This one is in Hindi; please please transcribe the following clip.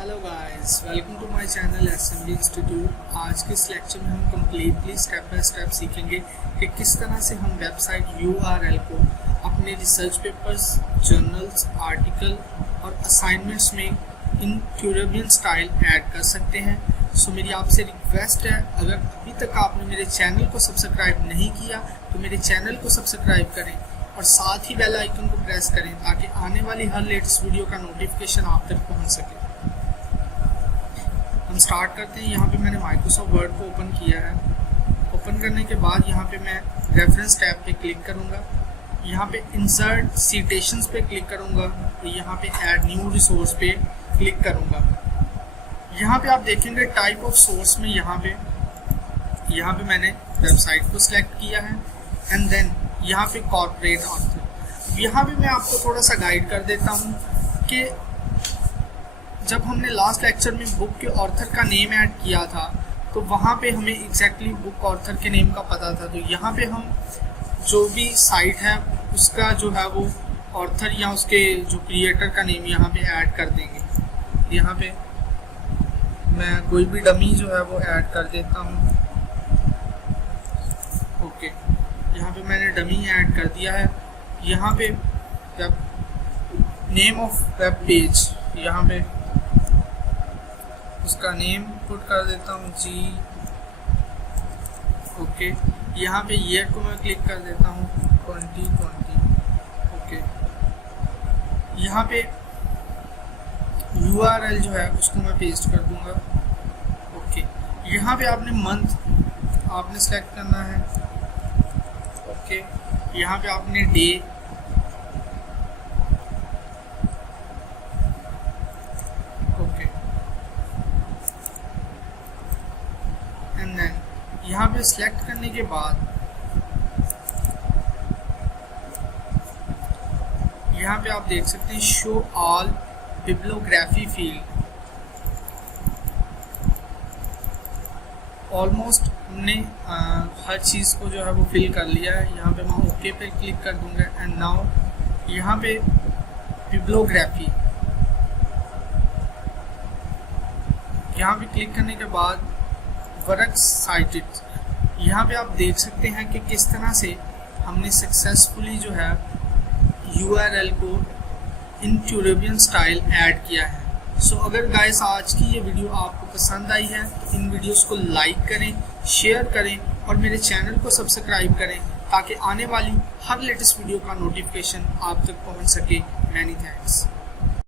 Hello guys, welcome to my channel SMB institute. आज के इस लेक्चर में हम कम्प्लीटली स्टेप बाय स्टेप सीखेंगे कि किस तरह से हम वेबसाइट URL को अपने रिसर्च पेपर्स, जर्नल्स, आर्टिकल और असाइनमेंट्स में इन ट्यूटोरियल स्टाइल ऐड कर सकते हैं। सो मेरी आपसे रिक्वेस्ट है, अगर अभी तक आपने मेरे चैनल को सब्सक्राइब नहीं किया तो मेरे चैनल को सब्सक्राइब करें और साथ ही बेल आइकन को प्रेस करें ताकि आने वाली हर लेटेस्ट वीडियो का नोटिफिकेशन आप तक पहुंच सके। हम स्टार्ट करते हैं। यहाँ पे मैंने माइक्रोसॉफ्ट वर्ड को ओपन किया है। ओपन करने के बाद यहाँ पे मैं रेफरेंस टैब पे क्लिक करूँगा। यहाँ पे इंसर्ट सिटेशंस पे क्लिक करूँगा। यहाँ पे ऐड न्यू रिसोर्स पे क्लिक करूँगा। यहाँ पे आप देखेंगे टाइप ऑफ सोर्स में यहाँ पे मैंने वेबसाइट को सिलेक्ट किया है एंड देन यहाँ पे कॉर्पोरेट ऑथर। यहाँ पे मैं आपको थोड़ा सा गाइड कर देता हूँ कि जब हमने लास्ट लेक्चर में बुक के ऑथर का नेम ऐड किया था तो वहाँ पे हमें एग्जैक्टली बुक ऑथर के नेम का पता था। तो यहाँ पे हम जो भी साइट है उसका जो है वो ऑथर या उसके जो क्रिएटर का नेम यहाँ पे ऐड कर देंगे। यहाँ पे मैं कोई भी डमी जो है वो ऐड कर देता हूँ। ओके, यहाँ पे मैंने डमी ऐड कर दिया है। यहाँ पे नेम ऑफ वेब पेज, यहाँ पे उसका नेम पुट कर देता हूँ जी। ओके, यहाँ पे ईयर को मैं क्लिक कर देता हूँ 2020। ओके, यहाँ पे URL जो है उसको मैं पेस्ट कर दूंगा। ओके, यहाँ पे आपने मंथ आपने सेलेक्ट करना है। ओके, यहाँ पे आपने डे, यहाँ पे सिलेक्ट करने के बाद यहाँ पे आप देख सकते हैं show all bibliography field. Almost हमने हर चीज़ को जो है वो फिल कर लिया है। यहाँ पे मैं ओके पे क्लिक कर दूंगा एंड नाउ यहाँ पे बिब्लियोग्राफी, यहाँ पे क्लिक करने के बाद वर्क साइटेड। यहाँ पे आप देख सकते हैं कि किस तरह से हमने सक्सेसफुली जो है URL को इन ट्यूटोरियल स्टाइल ऐड किया है। सो अगर गाइस आज की ये वीडियो आपको पसंद आई है तो इन वीडियोस को लाइक करें, शेयर करें और मेरे चैनल को सब्सक्राइब करें ताकि आने वाली हर लेटेस्ट वीडियो का नोटिफिकेशन आप तक पहुँच सके। Many thanks.